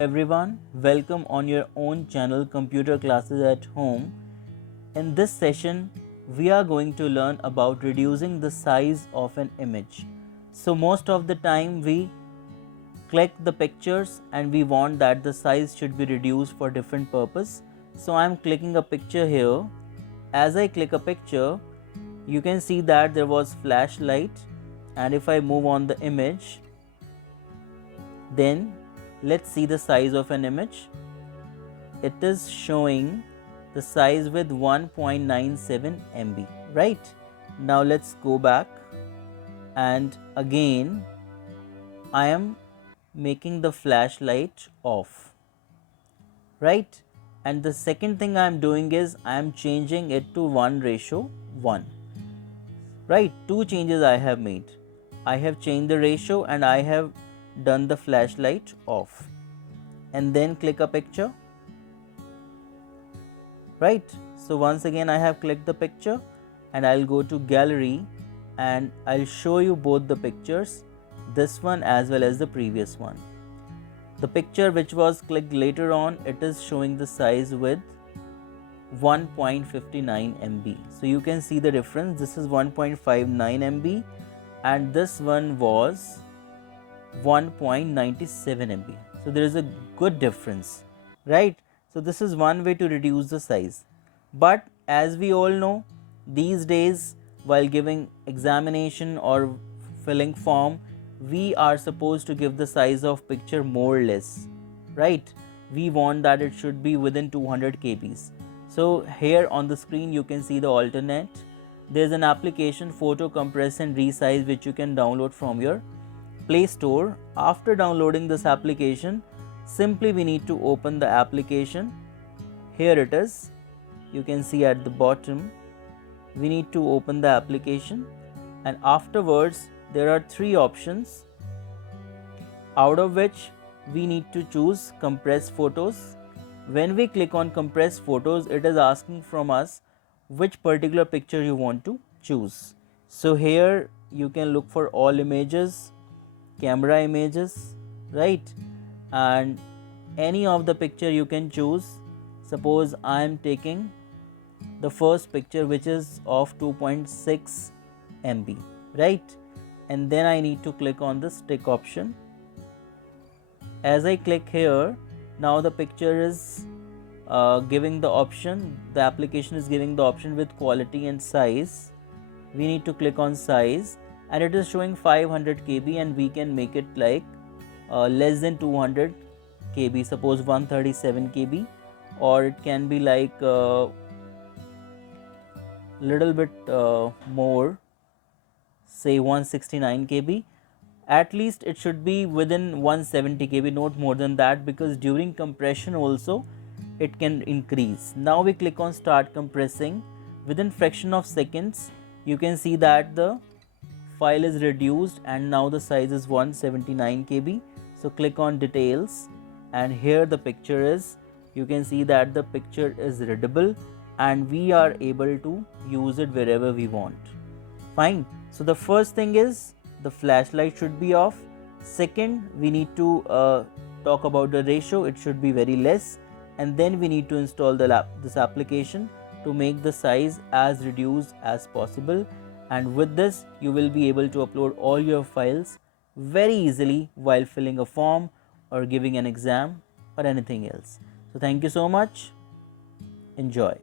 everyone, welcome on your own channel Computer Classes at Home. In this session, we are going to learn about reducing the size of an image. So most of the time we click the pictures and we want that the size should be reduced for different purpose. So I am clicking a picture here. As I click a picture, you can see that there was flashlight, and if I move on the image, then let's see the size of an image. It is showing the size with 1.97 MB, right? Now let's go back, and again I am making the flashlight off, right? And the second thing I am doing is I am changing it to 1:1, right? Two changes I have made. I have changed the ratio and I have done the flashlight off, and then click a picture, right? So once again I have clicked the picture and I'll go to gallery and I'll show you both the pictures, this one as well as the previous one. The picture which was clicked later on, it is showing the size with 1.59 MB. So you can see the difference. This is 1.59 MB and this one was 1.97 MB. So there is a good difference, right? So this is one way to reduce the size. But as we all know, these days while giving examination or filling form, we are supposed to give the size of picture more or less, right? We want that it should be within 200 kbs. So here on the screen you can see the alternate. There's an application, Photo Compress and Resize, which you can download from your Play Store. After downloading this application, simply we need to open the application. Here it is. You can see at the bottom. We need to open the application, and afterwards there are three options, out of which we need to choose compress photos. When we click on compress photos, it is asking from us which particular picture you want to choose. So here you can look for all images, camera images, right? And any of the picture you can choose. Suppose I am taking the first picture, which is of 2.6 MB, right? And then I need to click on the stick option. As I click here, now the picture is giving the option, the application is giving the option with quality and size. We need to click on size, and it is showing 500 kb, and we can make it like less than 200 kb, suppose 137 kb, or it can be like little bit more, say 169 kb. At least it should be within 170 kb, not more than that, because during compression also it can increase. Now we click on start compressing. Within fraction of seconds you can see that the file is reduced and now the size is 179 kb. So click on details, and here the picture is. You can see that the picture is readable and we are able to use it wherever we want. Fine. So the first thing is the flashlight should be off. Second, we need to talk about the ratio. It should be very less, and then we need to install this application to make the size as reduced as possible. And with this you will be able to upload all your files very easily while filling a form or giving an exam or anything else. So thank you so much. Enjoy.